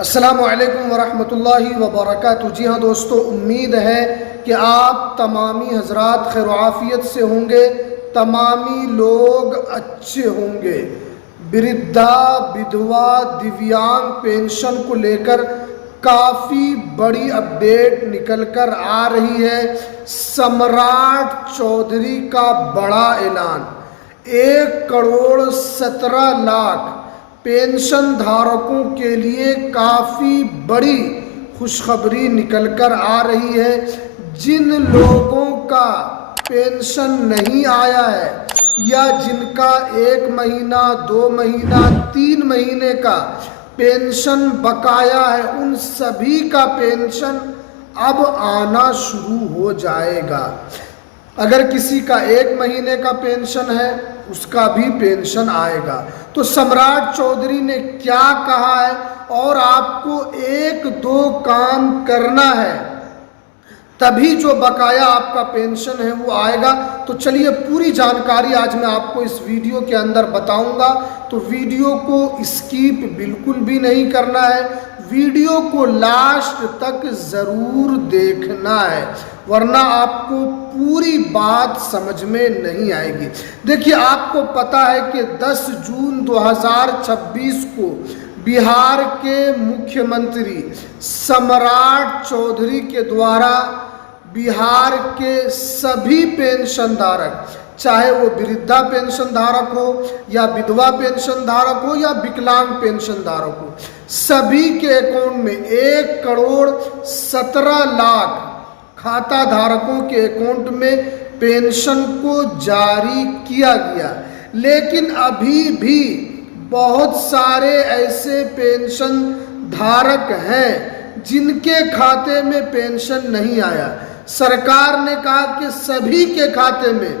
अस्सलामु अलैकुम वरहमतुल्लाहि वबरकातुहू। जी हाँ दोस्तों, उम्मीद है कि आप तमामी हजरात खैर आफियत से होंगे, तमामी लोग अच्छे होंगे। वृद्धा विधवा दिव्यांग पेंशन को लेकर काफ़ी बड़ी अपडेट निकल कर आ रही है। सम्राट चौधरी का बड़ा ऐलान, 1,17,00,000 पेंशन धारकों के लिए काफ़ी बड़ी खुशखबरी निकलकर आ रही है। जिन लोगों का पेंशन नहीं आया है या जिनका 1 महीना 2 महीना 3 महीने का पेंशन बकाया है, उन सभी का पेंशन अब आना शुरू हो जाएगा। अगर किसी का 1 महीने का पेंशन है उसका भी पेंशन आएगा। तो सम्राट चौधरी ने क्या कहा है और आपको 1-2 काम करना है तभी जो बकाया आपका पेंशन है वो आएगा। तो चलिए पूरी जानकारी आज मैं आपको इस वीडियो के अंदर बताऊंगा। तो वीडियो को स्किप बिल्कुल भी नहीं करना है, वीडियो को लास्ट तक ज़रूर देखना है, वरना आपको पूरी बात समझ में नहीं आएगी। देखिए, आपको पता है कि 10 जून 2026 को बिहार के मुख्यमंत्री सम्राट चौधरी के द्वारा बिहार के सभी पेंशन धारक, चाहे वो वृद्धा पेंशन धारक हो या विधवा पेंशन धारक हो या विकलांग पेंशन धारक हो, सभी के अकाउंट में 1,17,00,000 खाता धारकों के अकाउंट में पेंशन को जारी किया गया। लेकिन अभी भी बहुत सारे ऐसे पेंशन धारक हैं जिनके खाते में पेंशन नहीं आया। सरकार ने कहा कि सभी के खाते में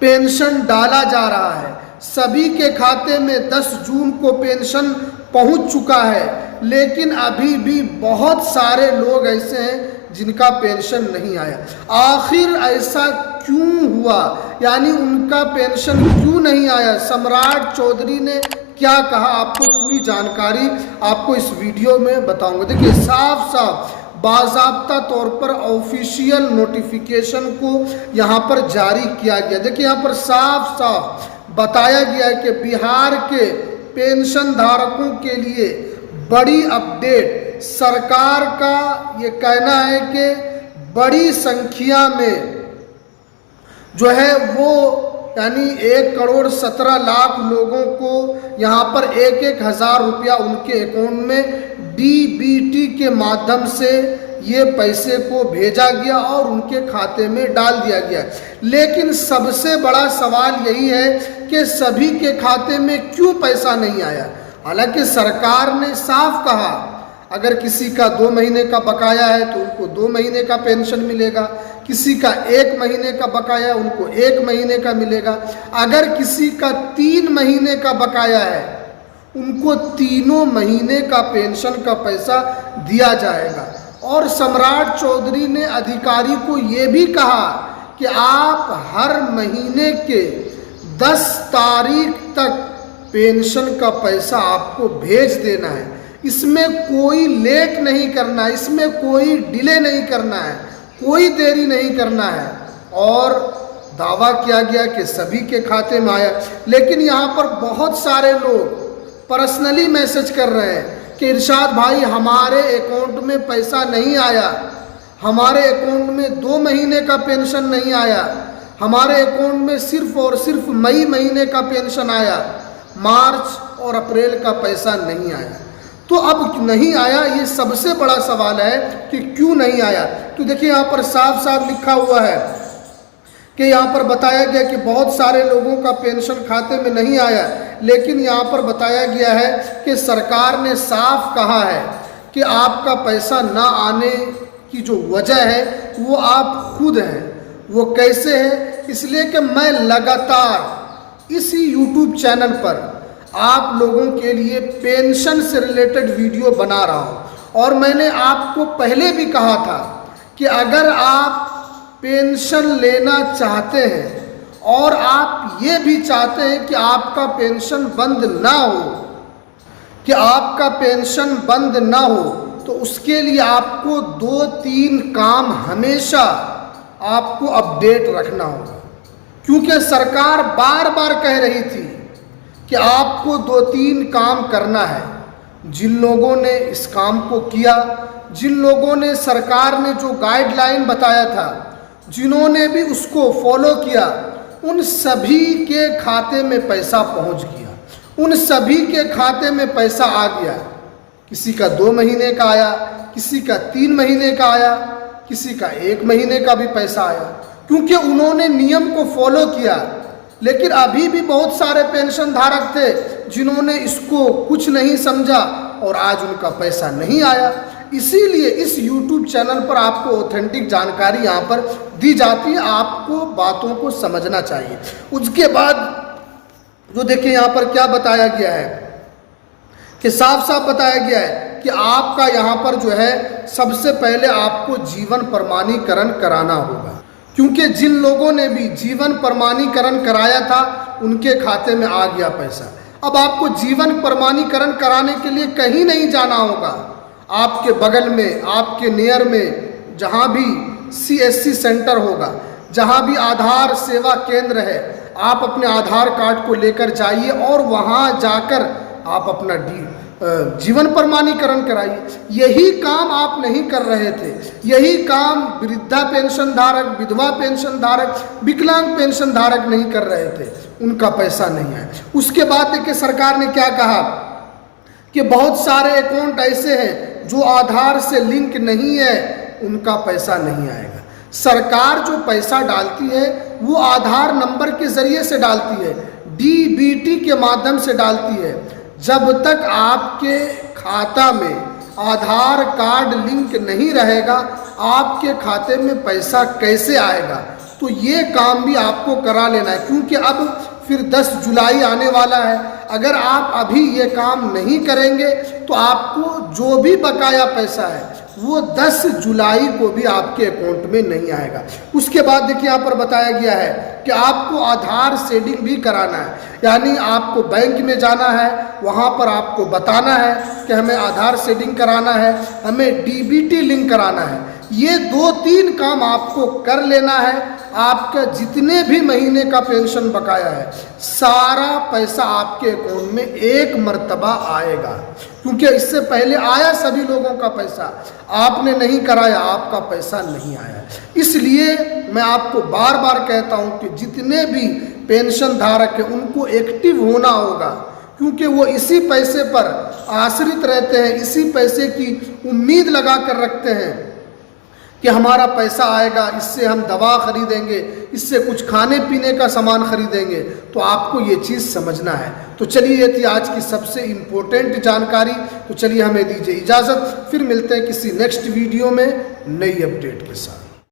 पेंशन डाला जा रहा है, सभी के खाते में 10 जून को पेंशन पहुंच चुका है, लेकिन अभी भी बहुत सारे लोग ऐसे हैं जिनका पेंशन नहीं आया। आखिर ऐसा क्यों हुआ, यानी उनका पेंशन क्यों नहीं आया, सम्राट चौधरी ने क्या कहा, आपको पूरी जानकारी आपको इस वीडियो में बताऊंगा। देखिए, साफ साफ बाज़ाब्ता तौर पर ऑफिशियल नोटिफिकेशन को यहाँ पर जारी किया गया। देखिए, यहाँ पर साफ साफ बताया गया है कि बिहार के पेंशन धारकों के लिए बड़ी अपडेट। सरकार का ये कहना है कि बड़ी संख्या में जो है वो यानी 1,17,00,000 लोगों को यहाँ पर 1,000 रुपया उनके अकाउंट में डीबीटी के माध्यम से ये पैसे को भेजा गया और उनके खाते में डाल दिया गया। लेकिन सबसे बड़ा सवाल यही है कि सभी के खाते में क्यों पैसा नहीं आया। हालांकि सरकार ने साफ कहा अगर किसी का 2 महीने का बकाया है तो उनको 2 महीने का पेंशन मिलेगा, किसी का 1 महीने का बकाया है उनको 1 महीने का मिलेगा, अगर किसी का 3 महीने का बकाया है उनको 3 महीने का पेंशन का पैसा दिया जाएगा। और सम्राट चौधरी ने अधिकारी को ये भी कहा कि आप हर महीने के 10 तारीख तक पेंशन का पैसा आपको भेज देना है, इसमें कोई लेट नहीं करना है, इसमें कोई डिले नहीं करना है, कोई देरी नहीं करना है। और दावा किया गया कि सभी के खाते में आया। लेकिन यहाँ पर बहुत सारे लोग पर्सनली मैसेज कर रहे हैं कि इरशाद भाई हमारे अकाउंट में पैसा नहीं आया, हमारे अकाउंट में 2 महीने का पेंशन नहीं आया, हमारे अकाउंट में सिर्फ और सिर्फ मई महीने का पेंशन आया, मार्च और अप्रैल का पैसा नहीं आया। तो अब नहीं आया, ये सबसे बड़ा सवाल है कि क्यों नहीं आया। तो देखिए, यहाँ पर साफ साफ लिखा हुआ है कि यहाँ पर बताया गया कि बहुत सारे लोगों का पेंशन खाते में नहीं आया। लेकिन यहाँ पर बताया गया है कि सरकार ने साफ कहा है कि आपका पैसा ना आने की जो वजह है वो आप खुद हैं। वो कैसे है, इसलिए कि मैं लगातार इसी यूट्यूब चैनल पर आप लोगों के लिए पेंशन से रिलेटेड वीडियो बना रहा हूँ। और मैंने आपको पहले भी कहा था कि अगर आप पेंशन लेना चाहते हैं और आप ये भी चाहते हैं कि आपका पेंशन बंद ना हो, कि आपका पेंशन बंद ना हो, तो उसके लिए आपको 2-3 काम हमेशा आपको अपडेट रखना होगा। क्योंकि सरकार बार बार कह रही थी कि आपको 2-3 काम करना है। जिन लोगों ने इस काम को किया, जिन लोगों ने सरकार ने जो गाइडलाइन बताया था, जिन्होंने भी उसको फॉलो किया, उन सभी के खाते में पैसा पहुंच गया, उन सभी के खाते में पैसा आ गया। किसी का 2 महीने का आया, किसी का 3 महीने का आया, किसी का 1 महीने का भी पैसा आया, क्योंकि उन्होंने नियम को फॉलो किया। लेकिन अभी भी बहुत सारे पेंशन धारक थे जिन्होंने इसको कुछ नहीं समझा और आज उनका पैसा नहीं आया। इसीलिए इस YouTube चैनल पर आपको ऑथेंटिक जानकारी यहाँ पर दी जाती है, आपको बातों को समझना चाहिए। उसके बाद जो देखिए यहाँ पर क्या बताया गया है कि साफ साफ बताया गया है कि आपका यहाँ पर जो है सबसे पहले आपको जीवन प्रमाणीकरण कराना होगा, क्योंकि जिन लोगों ने भी जीवन प्रमाणीकरण कराया था उनके खाते में आ गया पैसा। अब आपको जीवन प्रमाणीकरण कराने के लिए कहीं नहीं जाना होगा, आपके बगल में, आपके नियर में जहाँ भी CSC सेंटर होगा, जहाँ भी आधार सेवा केंद्र है, आप अपने आधार कार्ड को लेकर जाइए और वहाँ जाकर आप अपना जीवन प्रमाणीकरण कराइए। यही काम आप नहीं कर रहे थे, यही काम वृद्धा पेंशन धारक, विधवा पेंशन धारक, विकलांग पेंशन धारक नहीं कर रहे थे, उनका पैसा नहीं आया। उसके बाद देखिए सरकार ने क्या कहा कि बहुत सारे अकाउंट ऐसे हैं जो आधार से लिंक नहीं है, उनका पैसा नहीं आएगा। सरकार जो पैसा डालती है वो आधार नंबर के जरिए से डालती है, DBT के माध्यम से डालती है। जब तक आपके खाता में आधार कार्ड लिंक नहीं रहेगा, आपके खाते में पैसा कैसे आएगा? तो ये काम भी आपको करा लेना है, क्योंकि अब फिर 10 जुलाई आने वाला है। अगर आप अभी ये काम नहीं करेंगे तो आपको जो भी बकाया पैसा है वो 10 जुलाई को भी आपके अकाउंट में नहीं आएगा। उसके बाद देखिए यहाँ पर बताया गया है कि आपको आधार शेडिंग भी कराना है, यानी आपको बैंक में जाना है, वहाँ पर आपको बताना है कि हमें आधार शेडिंग कराना है, हमें DBT लिंक कराना है। ये 2-3 काम आपको कर लेना है। आपका जितने भी महीने का पेंशन बकाया है, सारा पैसा आपके अकाउंट में एक मर्तबा आएगा, क्योंकि इससे पहले आया सभी लोगों का पैसा, आपने नहीं कराया, आपका पैसा नहीं आया। इसलिए मैं आपको बार बार कहता हूं कि जितने भी पेंशन धारक हैं उनको एक्टिव होना होगा, क्योंकि वो इसी पैसे पर आश्रित रहते हैं, इसी पैसे की उम्मीद लगा कर रखते हैं कि हमारा पैसा आएगा, इससे हम दवा खरीदेंगे, इससे कुछ खाने पीने का सामान खरीदेंगे। तो आपको ये चीज़ समझना है। तो चलिए, ये थी आज की सबसे इम्पोर्टेंट जानकारी। तो चलिए हमें दीजिए इजाज़त, फिर मिलते हैं किसी नेक्स्ट वीडियो में नई अपडेट के साथ।